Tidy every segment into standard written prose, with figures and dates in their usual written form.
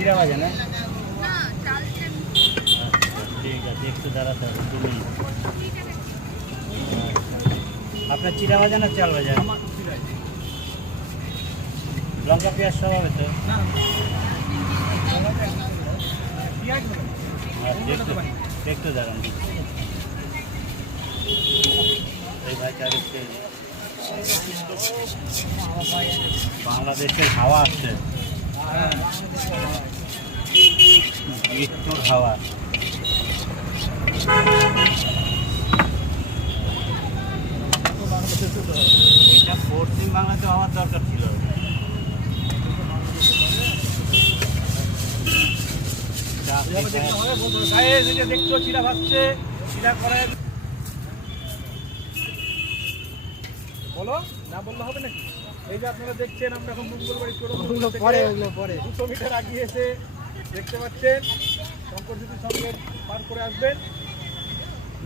চিরা ভাজা না? না চালটা আচ্ছা ঠিক আছে, একটু দাঁড়াতে হবে 2 মিনিট। আপনার চিরা ভাজা না চাল ভাজা? লঙ্কা পেঁয়াজ সব হবে তো? আচ্ছা একটু দাঁড়ান দিচ্ছি। এই ভাই চারিদিকে বাংলাদেশের হাওয়া আসছে, মৃত্যুর হাওয়া। এটা পশ্চিম বাংলাতে হওয়ার দরকার ছিল। দেখছো চিরা ভাজছে, চিরা করে বলো না, বললে হবে নাকি? এই যে আপনারা দেখছেন, আমরা এখন মঙ্গলবাড়ি পরে 200 মিটার আগিয়ে এসে দেখতে পাচ্ছেন শঙ্কর জ্যোতির সঙ্গে পার করে আসবেন।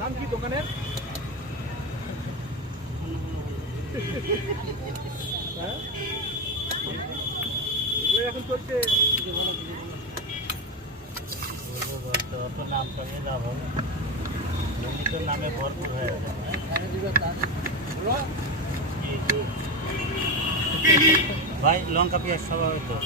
নাম কি দোকানের? হ্যাঁ এগুলো এখন চলছে। অত নাম করিয়ে লাভ হবে, তো নামে ভরপুর হয়ে যাবে। ভাই লঙ্কা পেঁয়াজ সব হবে তো?